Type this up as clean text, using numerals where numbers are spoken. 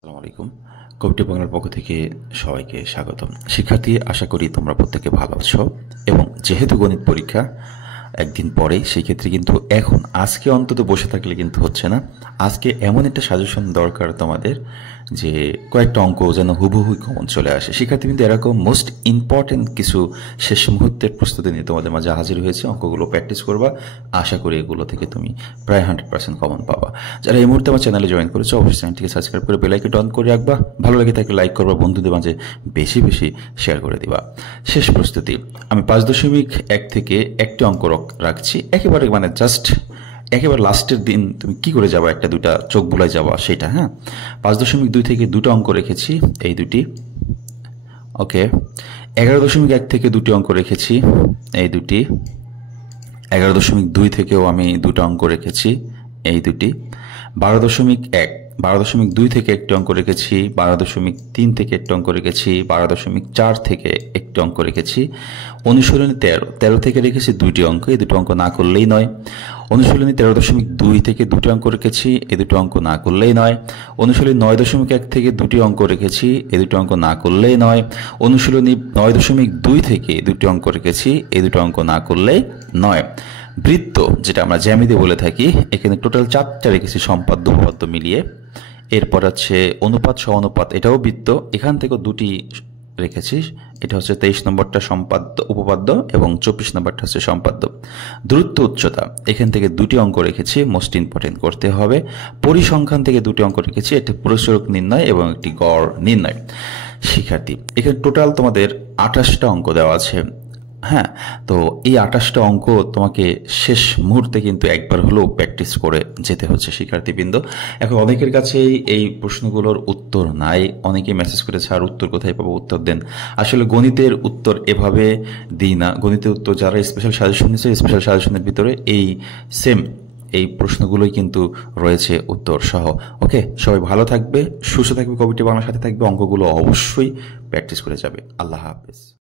আসসালামু আলাইকুম। কবিটি বাংলার পক্ষ থেকে সবাইকে স্বাগতম। শিক্ষার্থী, আশা করি তোমরা প্রত্যেকে ভালো আছো এবং যেহেতু গণিত পরীক্ষা একদিন পরেই, সেই ক্ষেত্রে কিন্তু এখন আজকে অন্তত বসে থাকলে কিন্তু হচ্ছে না। আজকে এমন একটা সাজেশন দরকার তোমাদের যে কয়েকটা অঙ্ক যেন হুবহু কমন চলে আসে। শিক্ষার্থী কিন্তু এরকম মোস্ট ইম্পর্টেন্ট কিছু শেষ মুহূর্তের প্রস্তুতি নিয়ে তোমাদের মাঝে হাজির হয়েছে। অঙ্কগুলো প্র্যাকটিস করবা, আশা করি এগুলো থেকে তুমি প্রায় 100% কমন পাবা। যারা এই মুহূর্তে আমার চ্যানেলে জয়েন করেছো, অবশ্যই চ্যানেলটিকে সাবস্ক্রাইব করে বেল আইকনটি অন করে রাখবা। ভালো লাগে থাকলে লাইক করবা, বন্ধুদের মাঝে বেশি বেশি শেয়ার করে দিবা। শেষ প্রস্তুতি, আমি 5.1 থেকে একটি অঙ্ক রাখছি, একেবারে মানে জাস্ট একেবারে লাস্টের দিন তুমি কি করে যাবা, একটা দুইটা চোখ বুলাই যাবা সেটা। হ্যাঁ, 5.2 থেকে দুটো অঙ্ক রেখেছি, এই দুটি। ওকে, 11.1 থেকে দুটি অঙ্ক রেখেছি, এই দুটি। 11.2 থেকেও আমি দুটো অঙ্ক রেখেছি, এই দুটি। 12.2 থেকে একটি অঙ্ক রেখেছি, 12.3 থেকে একটি অঙ্ক রেখেছি, 12.4 থেকে একটি অঙ্ক রেখেছি। অনুশীলনী 13 থেকে রেখেছি দুইটি অঙ্ক, এই দুটো অঙ্ক না করলেই নয়। অনুশীলনী 13.2 থেকে দুটি অঙ্ক রেখেছি, এই দুটো অঙ্ক না করলেই নয়। অনুশীলনী 9.1 থেকে দুটি অঙ্ক রেখেছি, এই দুটো অঙ্ক না করলেই নয়। অনুশীলনী 9.2 থেকে দুটি অঙ্ক রেখেছি, এই দুটো অঙ্ক না করলেই নয়। বৃত্ত, যেটা আমরা জ্যামিতি বলে থাকি, এখানে টোটাল 4টা রেখেছি সম্পাদ্য উপপাদ্য মিলিয়ে। এরপর আছে অনুপাত সহানুপাত, এটাও বৃত্ত, এখান থেকেও দুটি রেখেছি। এটা হচ্ছে 23 নম্বরটা সম্পাদ্য উপপাদ্য এবং 24 নম্বরটা হচ্ছে সম্পাদ্য। দূরত্ব উচ্চতা, এখান থেকে দুটি অঙ্ক রেখেছি, মোস্ট ইম্পর্টেন্ট করতে হবে। পরিসংখ্যান থেকে দুটি অঙ্ক রেখেছি, একটি পরিসরক নির্ণয় এবং একটি গড় নির্ণয়। শিক্ষার্থী, এখানে টোটাল তোমাদের 28টা অঙ্ক দেওয়া আছে। হ্যাঁ, তো এই 28টা অঙ্ক তোমাকে শেষ মুহূর্তে কিন্তু একবার হলেও প্র্যাকটিস করে যেতে হচ্ছে শিক্ষার্থীবৃন্দ। এখন অনেকের কাছেই এই প্রশ্নগুলোর উত্তর নাই, অনেকে মেসেজ করেছে আর উত্তর কোথায় পাবো, উত্তর দেন। আসলে গণিতের উত্তর এভাবে দিই না। গণিতের উত্তর যারা স্পেশাল সাজেশন নিচ্ছে, স্পেশাল সাজেশনের ভিতরে এই সেম এই প্রশ্নগুলোই কিন্তু রয়েছে উত্তর সহ। ওকে, সবাই ভালো থাকবে, সুস্থ থাকবে, কবিটি বাংলার সাথে থাকবে, অঙ্কগুলো অবশ্যই প্র্যাকটিস করে যাবে। আল্লাহ হাফেজ।